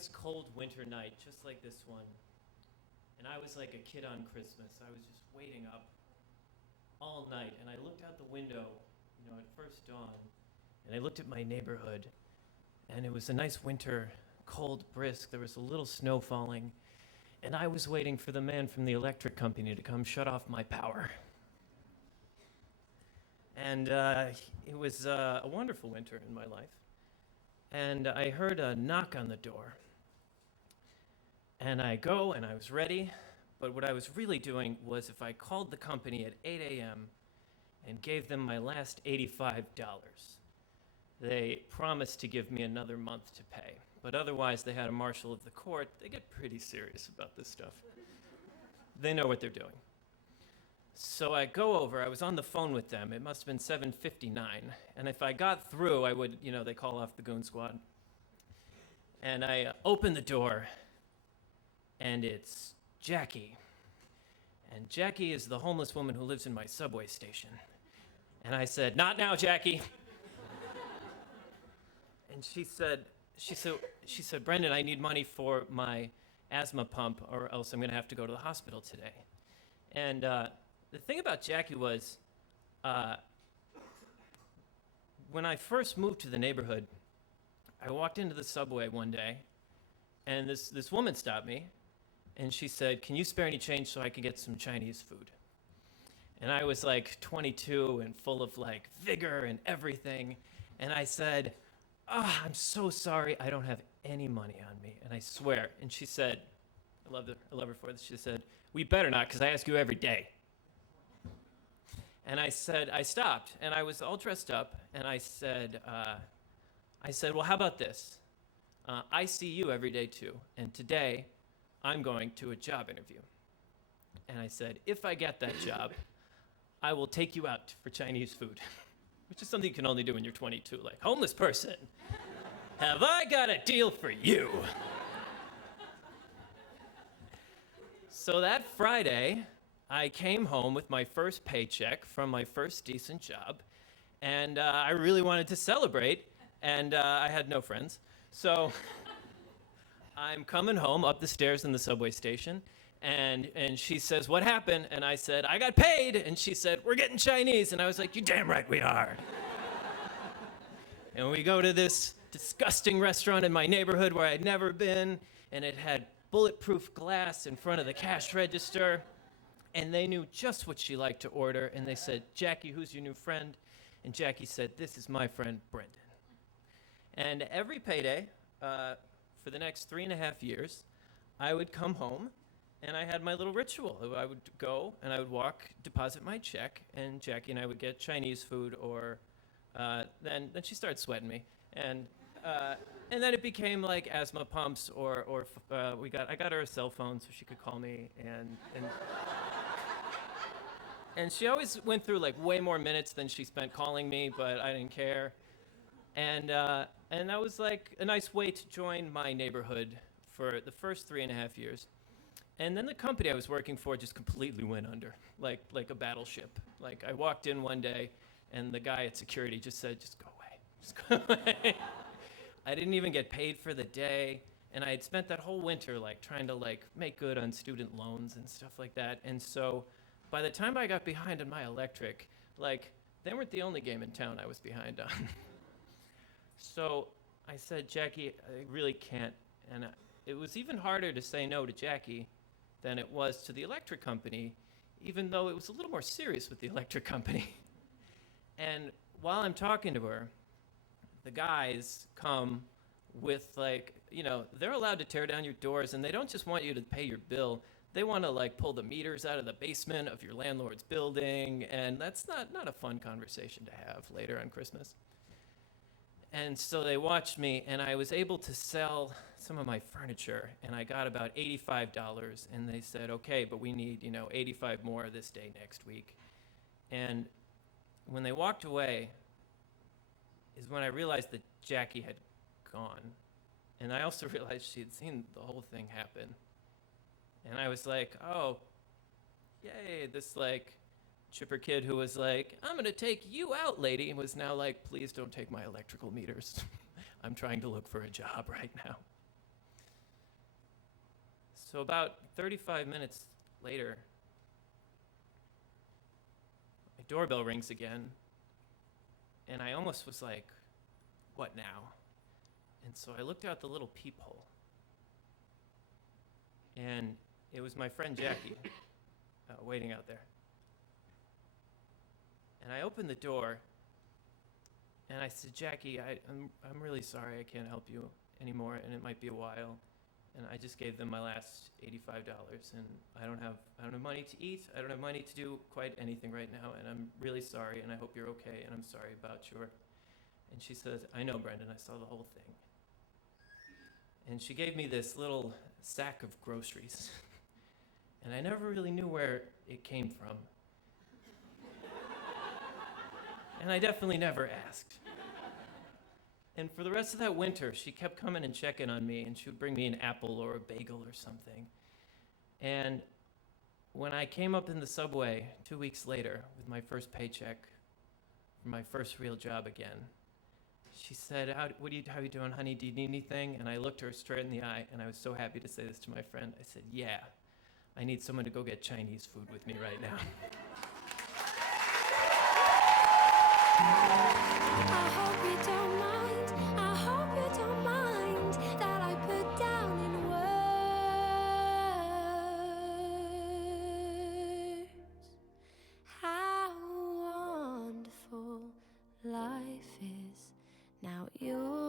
nice cold winter night, just like this one. And I was like a kid on Christmas. I was just waiting up all night, and I looked out the window, at first dawn, and I looked at my neighborhood, and it was a nice winter, cold, brisk. There was a little snow falling, and I was waiting for the man from the electric company to come shut off my power. And it was a wonderful winter in my life. And I heard a knock on the door. And I go, and I was ready. But what I was really doing was if I called the company at 8 a.m. and gave them my last $85, they promised to give me another month to pay. But otherwise, they had a marshal of the court. They get pretty serious about this stuff. They know what they're doing. So I go over. I was on the phone with them. It must have been 7:59. And if I got through, I would, they call off the goon squad. And I open the door, and it's Jackie. And Jackie is the homeless woman who lives in my subway station. And I said, "Not now, Jackie." And she said, "Brendan, I need money for my asthma pump, or else I'm going to have to go to the hospital today." And the thing about Jackie was, when I first moved to the neighborhood, I walked into the subway one day, and this woman stopped me, and she said, "Can you spare any change so I can get some Chinese food?" And I was like 22 and full of like vigor and everything, and I said, "I'm so sorry, I don't have any money on me," and I swear. And she said, I love her for this, she said, "We better not, because I ask you every day." And I stopped, and I was all dressed up, and I said, "Well, how about this? I see you every day too, and today I'm going to a job interview." And I said, "If I get that job, I will take you out for Chinese food," which is something you can only do when you're 22, like, "Homeless person, have I got a deal for you?" So that Friday, I came home with my first paycheck from my first decent job, and I really wanted to celebrate, and I had no friends. So I'm coming home up the stairs in the subway station, and she says, "What happened?" And I said, "I got paid." And she said, "We're getting Chinese." And I was like, "You damn right we are." And we go to this disgusting restaurant in my neighborhood where I'd never been, and it had bulletproof glass in front of the cash register. And they knew just what she liked to order, and they said, "Jackie, who's your new friend?" And Jackie said, "This is my friend, Brendan." And every payday, for the next 3.5 years, I would come home, and I had my little ritual. I would go, and I would walk, deposit my check, and Jackie and I would get Chinese food, or then she started sweating me. And then it became like asthma pumps, or I got her a cell phone so she could call me, and she always went through like way more minutes than she spent calling me, but I didn't care. And that was like a nice way to join my neighborhood for the first 3.5 years. And then the company I was working for just completely went under, like a battleship. Like I walked in one day, and the guy at security just said, "Just go away, just go away." I didn't even get paid for the day, and I had spent that whole winter like trying to like make good on student loans and stuff like that. And so by the time I got behind on my electric, like they weren't the only game in town I was behind on. So I said, "Jackie, I really can't." And it was even harder to say no to Jackie than it was to the electric company, even though it was a little more serious with the electric company. And while I'm talking to her, the guys come with they're allowed to tear down your doors, and they don't just want you to pay your bill. They want to like pull the meters out of the basement of your landlord's building, and that's not a fun conversation to have later on Christmas. And so they watched me, and I was able to sell some of my furniture, and I got about $85, and they said, "Okay, but we need 85 more this day next week." And when they walked away is when I realized that Jackie had gone. And I also realized she had seen the whole thing happen. And I was like, "Oh, yay," this like chipper kid who was like, "I'm going to take you out, lady," was now like, "Please don't take my electrical meters. I'm trying to look for a job right now." So about 35 minutes later, my doorbell rings again, and I almost was like, what now? And so I looked out the little peephole, and it was my friend Jackie waiting out there. And I opened the door, and I said, Jackie, I'm really sorry I can't help you anymore, and it might be a while. And I just gave them my last $85, and I don't have money to eat. I don't have money to do quite anything right now, and I'm really sorry, and I hope you're okay, and I'm sorry about your... And she said, I know, Brendan, I saw the whole thing. And she gave me this little sack of groceries, and I never really knew where it came from. And I definitely never asked. And for the rest of that winter, she kept coming and checking on me, and she would bring me an apple or a bagel or something. And when I came up in the subway 2 weeks later with my first paycheck for my first real job again, she said, how you doing, honey? Do you need anything? And I looked her straight in the eye, and I was so happy to say this to my friend. I said, yeah, I need someone to go get Chinese food with me right now. I hope you don't mind, I hope you don't mind that I put down in words how wonderful life is. Now you're